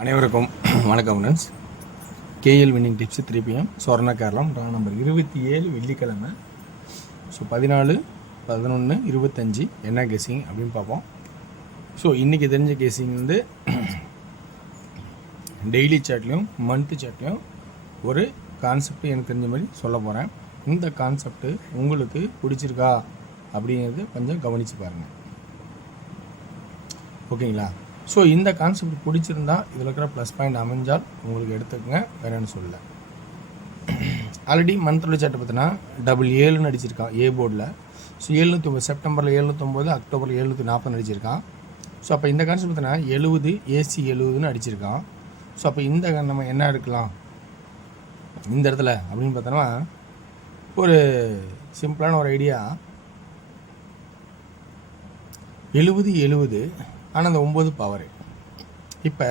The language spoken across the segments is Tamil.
அனைவருக்கும் வணக்கம் friends. KL winning tips 3 PM சொர்ண கேரளம் நம்பர் 27 வெள்ளிக்கிழமை. ஸோ 14, 11, 25 என்ன கேசிங் அப்படின்னு பார்ப்போம். ஸோ இன்றைக்கி தெரிஞ்ச கேசிங் வந்து டெய்லி சாட்லேயும் மந்த்து சாட்லேயும் ஒரு கான்செப்ட் எனக்கு தெரிஞ்ச மாதிரி சொல்ல போகிறேன். இந்த கான்செப்ட்டு உங்களுக்கு பிடிச்சிருக்கா அப்படிங்கிறது கொஞ்சம் கவனித்து பாருங்கள், ஓகேங்களா? ஸோ இந்த கான்செப்ட் பிடிச்சிருந்தா இதில் இருக்கிற ப்ளஸ் பாயிண்ட் அமைஞ்சால் உங்களுக்கு எடுத்துக்கங்க, வேறேன்னு சொல்லலை. ஆல்ரெடி மந்த்லோட சாட்டை பார்த்தீங்கன்னா 777 அடிச்சிருக்கான் ஏ போர்டில். ஸோ 709 செப்டம்பரில் 709, அக்டோபரில் 740 அடிச்சிருக்கான். ஸோ அப்போ இந்த கான்செப்ட் பார்த்தீங்கன்னா 70 AC 70ன்னு அடிச்சிருக்கான். ஸோ அப்போ இந்த நம்ம என்ன எடுக்கலாம் இந்த இடத்துல அப்படின்னு பார்த்தோன்னா, ஒரு சிம்பிளான ஒரு ஐடியா. 70 ஆனால் அந்த 9 பவரு. இப்போ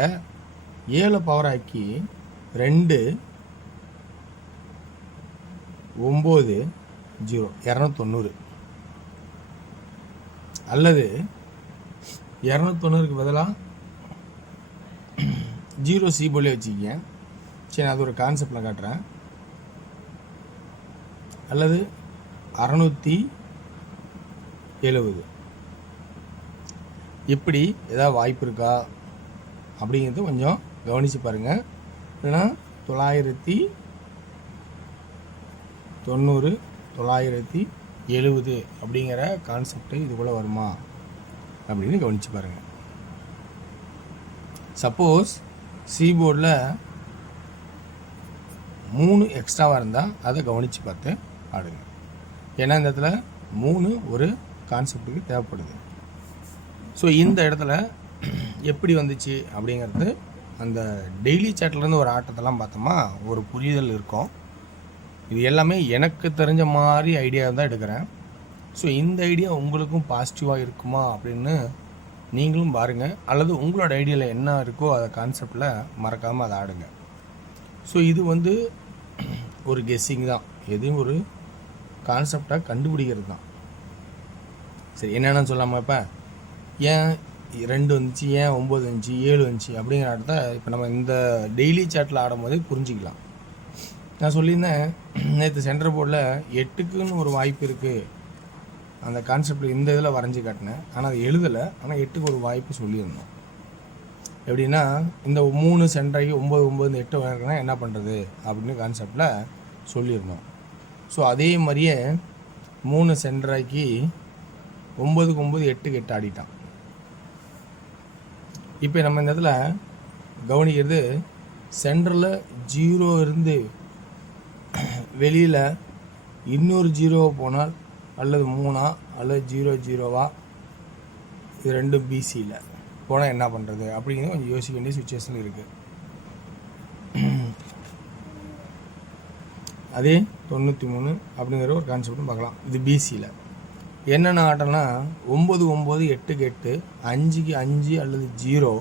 7 பவர் ஆக்கி 2 9 0 290 அல்லது 290க்கு பதிலாக 0 சி போலே வச்சுக்கங்க. சரி, அது ஒரு கான்செப்டில் காட்டுறேன். அல்லது 670 இப்படி ஏதாவது வாய்ப்பு இருக்கா அப்படிங்கிறது கொஞ்சம் கவனித்து பாருங்கள். இல்லைன்னா 990 970 அப்படிங்கிற கான்செப்டு இதுக்குள்ளே வருமா அப்படின்னு கவனித்து பாருங்கள். சப்போஸ் சி போர்டில் 3 எக்ஸ்ட்ராவாக இருந்தால் அதை கவனித்து பார்த்து ஆடுங்க. ஏன்னா இந்த இடத்துல 3 ஒரு கான்செப்டுக்கு தேவைப்படுது. ஸோ இந்த இடத்துல எப்படி வந்துச்சு அப்படிங்கிறது அந்த டெய்லி சாட்லேருந்து ஒரு ஆட்டத்தெல்லாம் பார்த்தோமா ஒரு புரிதல் இருக்கும். இது எல்லாமே எனக்கு தெரிஞ்ச மாதிரி ஐடியா தான் எடுக்கிறேன். ஸோ இந்த ஐடியா உங்களுக்கும் பாசிட்டிவாக இருக்குமா அப்படின்னு நீங்களும் பாருங்கள். அல்லது உங்களோட ஐடியாவில் என்ன இருக்கோ அதை கான்செப்டில் மறக்காமல் அதை ஆடுங்க. ஸோ இது வந்து ஒரு கெஸ்ஸிங் தான், எதுவும் ஒரு கான்செப்டாக கண்டுபிடிக்கிறது தான். சரி, என்னென்னு சொல்லாமல் இப்போ ஏன் 2 வந்துச்சு, ஏன் 9 வந்துச்சு, 7 வந்துச்சு அப்படிங்கிற ஆட்டத்தை இப்போ நம்ம இந்த டெய்லி சாட்டில் ஆடும்போதே புரிஞ்சிக்கலாம். நான் சொல்லியிருந்தேன் நேற்று சென்டர் போர்டில் 8க்குன்னு ஒரு வாய்ப்பு இருக்குது அந்த கான்செப்ட் இந்த இதில் வரைஞ்சி காட்டினேன். ஆனால் அது எழுதலை. ஆனால் 8க்கு ஒரு வாய்ப்பு சொல்லியிருந்தோம். எப்படின்னா இந்த 3 சென்டராகி 9 9 8 வரைக்குன்னா என்ன பண்ணுறது அப்படின்னு கான்செப்டில் சொல்லியிருந்தோம். ஸோ அதே மாதிரியே 3 சென்டராக்கி 9க்கு 9 8க்கு 8 ஆடிட்டான். இப்போ நம்ம இந்த இடத்துல கவனிக்கிறது சென்டரில் 0 இருந்து வெளியில் இன்னொரு 0 போனால் அல்லது 3 அல்லது 0 0 இது 2 BCயில் போனால் என்ன பண்ணுறது அப்படிங்கிறது கொஞ்சம் யோசிக்க வேண்டிய சுச்சுவேஷன் இருக்குது. அதே 93 அப்படிங்கிற ஒரு கான்செப்டும் பார்க்கலாம். இது BCயில் என்னென்ன ஆட்டம்னா 9 9 8க்கு 8 5க்கு 5 அல்லது 0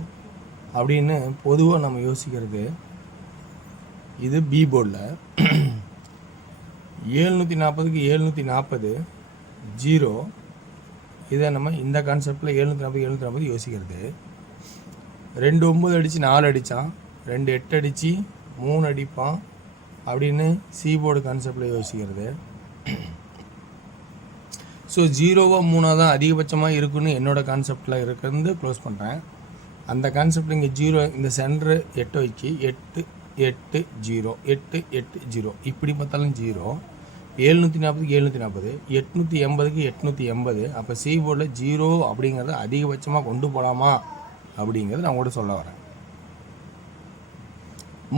அப்படின்னு பொதுவாக நம்ம யோசிக்கிறது. இது பி போர்டில் 740க்கு 740 0. இதை நம்ம இந்த கான்செப்டில் 740 யோசிக்கிறது. 2 9 அடித்து 4 அடித்தான், 2 8 அடித்து 3 அடிப்பான் அப்படின்னு சி போர்டு கான்செப்டில் யோசிக்கிறது. ஸோ 0வா 3 தான் அதிகபட்சமாக இருக்குன்னு என்னோடய கான்செப்டில் இருக்கிறது க்ளோஸ் பண்ணுறேன். அந்த கான்செப்ட் இங்கே 0 இந்த சென்டரு 8 வச்சு 8 8 0 8 8 0 இப்படி பார்த்தாலும் 0. 740க்கு 740 880க்கு 880. அப்போ சி போர்டில் 0 அப்படிங்கிறத அதிகபட்சமாக கொண்டு போகலாமா அப்படிங்கிறது நான் கூட சொல்ல வரேன்.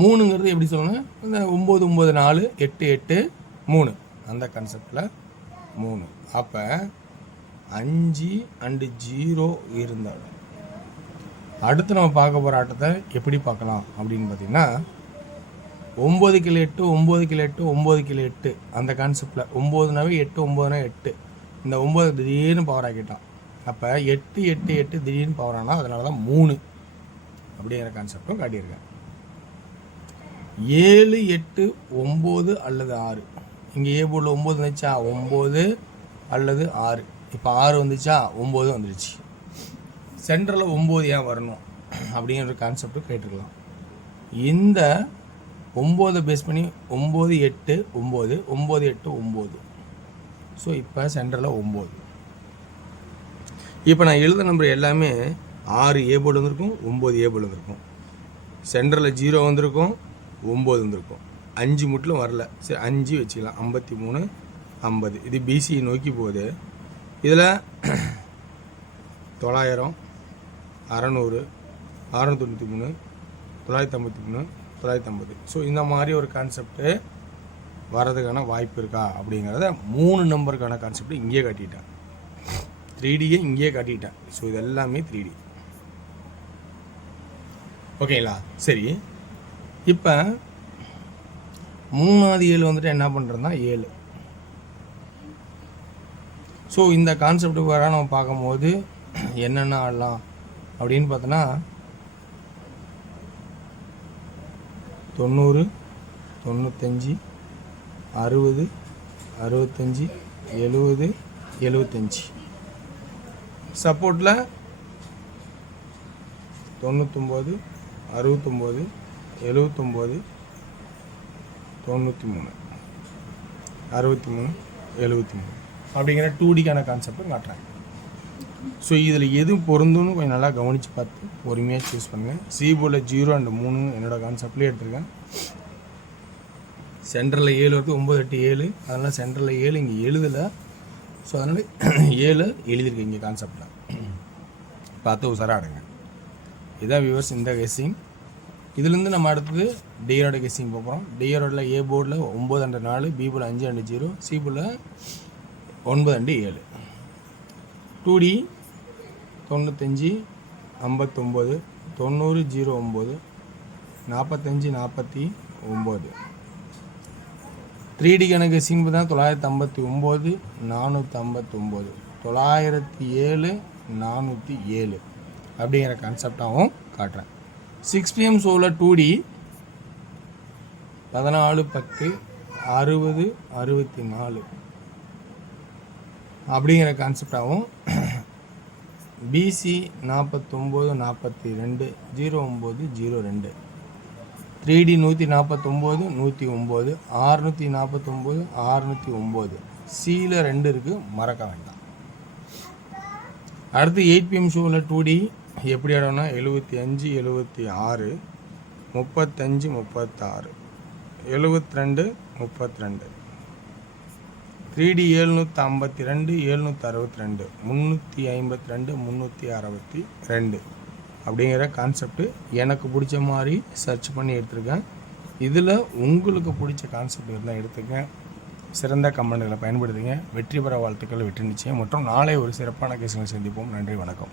3ங்கிறது எப்படி சொல்லணும், இந்த 9 9 4 8 8 3 அந்த கான்செப்டில் 3. அப்போ 5 and 0 இருந்தால் அடுத்து நம்ம பார்க்க போகிற ஆட்டத்தை எப்படி பார்க்கலாம் அப்படின்னு பார்த்தீங்கன்னா 9 கிலோ 8 9 கிலோ 8 9 கிலோ 8 அந்த கான்செப்டில் 9னாவே 8 9னா 8 இந்த 9 திடீர்னு பவர் ஆக்கிட்டான். அப்போ 8 8 8 திடீர்னு பவர் ஆனால் அதனால தான் 3 அப்படிங்கிற கான்செப்டும் காட்டியிருக்கேன். 7 8 9 அல்லது 6. இங்கே ஏ போர்டில் 9 வந்துச்சா 9 அல்லது 6. இப்போ 6 வந்துச்சா 9 வந்துடுச்சு. சென்டரில் 9 ஏன் வரணும் அப்படிங்கிற ஒரு கான்செப்ட் கேட்டுருக்கலாம். இந்த 9 பேஸ் பண்ணி 9 8 9 9 8 9. ஸோ இப்போ சென்டரில் 9. இப்போ நான் எழுத நம்பர் எல்லாமே 6 ஏ போர்டு வந்திருக்கும், 9 ஏ போர்டு வந்திருக்கும். சென்டரில் 0 வந்திருக்கும், 9 வந்திருக்கும். 5 முட்டிலும் வரல. சரி 5 வச்சுக்கலாம். 53 50. இது பிசி நோக்கி போகுது. இதில் 900 600 693 953 950. ஸோ இந்த மாதிரி ஒரு கான்செப்ட்டு வரதுக்கான வாய்ப்பு இருக்கா அப்படிங்கிறத 3 நம்பருக்கான கான்செப்ட் இங்கேயே காட்டிட்டேன். 3Dயை இங்கேயே காட்டிட்டேன். ஸோ இது எல்லாமே 3D. ஓகேங்களா? சரி, இப்போ 3வது 7 வந்துட்டு என்ன பண்ணுறதுனா 7. ஸோ இந்த கான்செப்டுக்கு வர நம்ம பார்க்கும்போது என்னென்ன ஆடலாம் அப்படின்னு பார்த்தோன்னா 90 95 60 65 70 75. சப்போர்ட்டில் 99 69 79 93 63 73 அப்படிங்கிற 2Dக்கான கான்செப்டும் காட்டுறாங்க. ஸோ இதில் எது பொருந்துன்னு கொஞ்சம் நல்லா கவனித்து பார்த்து பொறுமையாக சூஸ் பண்ணுங்கள். சி போர்டில் 0 and 3 என்னோடய கான்செப்ட்லேயே எடுத்திருக்கேன். சென்டரில் 7 இருக்குது, 9 8 7. அதனால் சென்டரில் 7 இங்கே எழுதலை. ஸோ அதனால் 7 எழுதியிருக்கேன் இங்கே கான்செப்டில். பார்த்து உசாராக ஆடுங்க. இதுதான் வியூவர்ஸ் இந்த கெஸ்ஸிங். இதுலேருந்து நம்ம அடுத்தது டிஆரோட கெஸ்ஸிங் போகிறோம். டிஆரோட ஏ போர்டில் 9 and 4, பி போர்டில் 5 and 0, சி போர்டில் 9 and 7. 2D 95 59 90 09 45 49. 3D கணக்கு கெஸ்ஸிங் பார்த்தா 959 459 907 407 அப்படிங்கிற கான்செப்டாகவும் காட்டுறேன். 6 PM ஷோவில் 2D 14 10 60 64 அப்படிங்கிற கான்செப்டாகவும், பிசி 49 42 09 02. 3D 149 109 649 609. சியில் 2 இருக்குது, மறக்க வேண்டாம். அடுத்து 8 PM ஷோவில் 2D எப்படி ஆடணும்னா 75 76 35 36 72 32. 3D 752 762 352 362 அப்படிங்கிற கான்செப்ட் எனக்கு பிடிச்ச மாதிரி சர்ச் பண்ணி எடுத்திருக்கேன். இதில் உங்களுக்கு பிடிச்ச கான்செப்ட் இருந்தால் எடுத்துக்கங்க. சிறந்த கமெண்ட்களை பயன்படுத்துங்க. வெற்றி பெற வாழ்த்துக்கள், வெற்றி நிச்சயம். மற்றும் நாளை ஒரு சிறப்பான கேசுகளை சந்திப்போம். நன்றி, வணக்கம்.